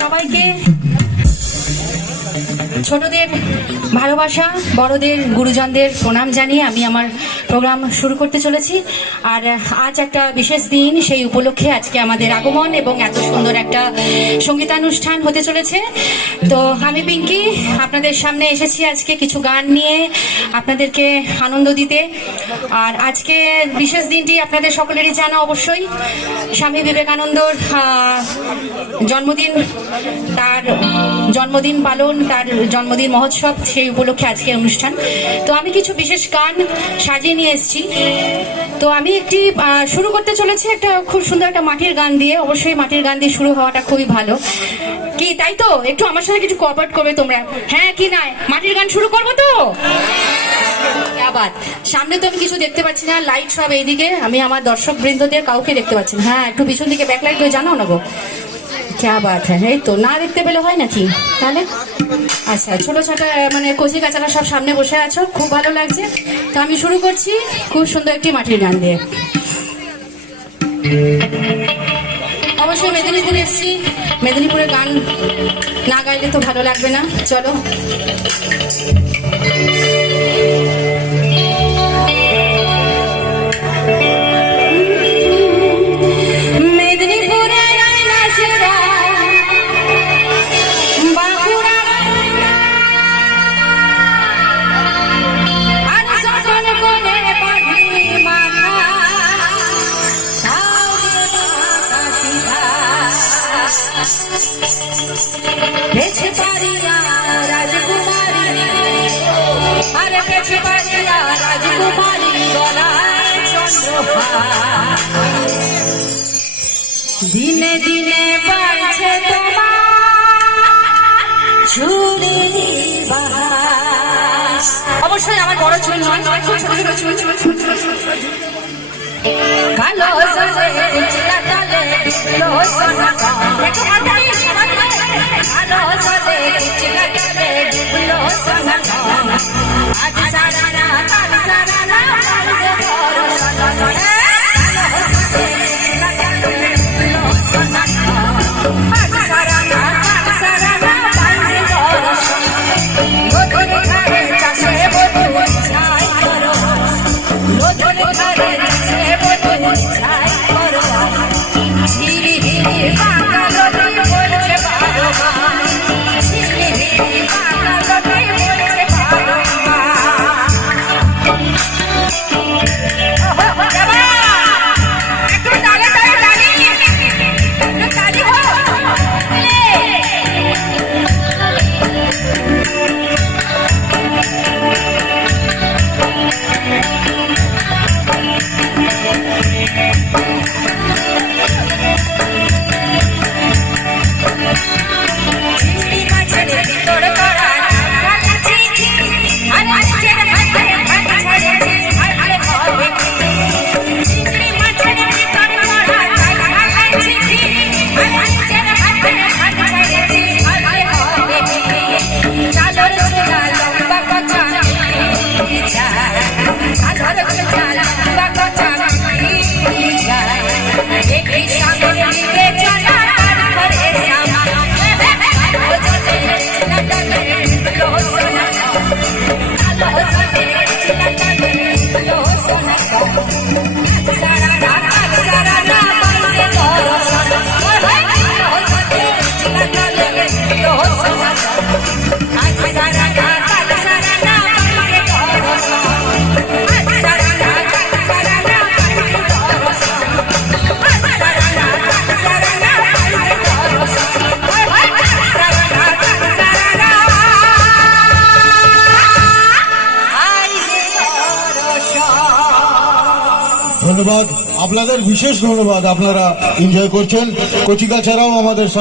সবাইকে ছোটদের ভালোবাসা, বড়দের গুরুজনদের প্রণাম জানিয়ে আমি আমার প্রোগ্রাম শুরু করতে চলেছি। আর আজ একটা বিশেষ দিন, সেই উপলক্ষে আজকে আমাদের আগমন এবং এত সুন্দর একটা সঙ্গীতানুষ্ঠান হতে চলেছে। তো আমি পিঙ্কি আপনাদের সামনে এসেছি আজকে কিছু গান নিয়ে আপনাদেরকে আনন্দ দিতে। আর আজকে বিশেষ দিনটি আপনাদের সকলেরই জানা অবশ্যই, স্বামী বিবেকানন্দর জন্মদিন, তার জন্মদিন পালন, তার জন্মদিন মহোৎসব, সেই উপলক্ষে আজকের অনুষ্ঠান। তো আমি কিছু বিশেষ গান সাজিয়ে নিয়ে এসেছি। তো আমি একটি শুরু করতে চলেছি একটা খুব সুন্দর একটা মাটির গান দিয়ে। অবশ্যই মাটির গান দিয়ে শুরু হওয়াটা খুবই ভালো, কি তাই তো? একটু আমার সাথে কিছু কোঅপারেট করবে তোমরা, হ্যাঁ কি না? মাটির গান শুরু করবো তো? আবার সামনে তো আমি কিছু দেখতে পাচ্ছি না, লাইট সব এইদিকে, আমি আমার দর্শক বৃন্দদের কাউকে দেখতে পাচ্ছি না। হ্যাঁ, একটু পিছন দিকে ব্যাকলাইট হয়ে জানাও না গো, ক্যা বাত হ্যাঁ। এই তো না দেখতে পেলে হয় নাকি তাহলে? আচ্ছা, ছোট ছোট মানে কচি কাচারা সব সামনে বসে আছো, খুব ভালো লাগছে। তো আমি শুরু করছি খুব সুন্দর একটি মাটির গান দিয়ে। অবশ্যই মেদিনীপুর এসছি, মেদিনীপুরের গান না গাইলে তো ভালো লাগবে না। চলো। দিনে দিনে বাড়ছে তোমার চুরি, অবশ্যই আমার বড় চুল নয়, ছোট ছোট চুল, কালো ধন্যবাদ আপনাদের, বিশেষ ধন্যবাদ। আপনারা এনজয় করছেন, কচিকাচারাও আমাদের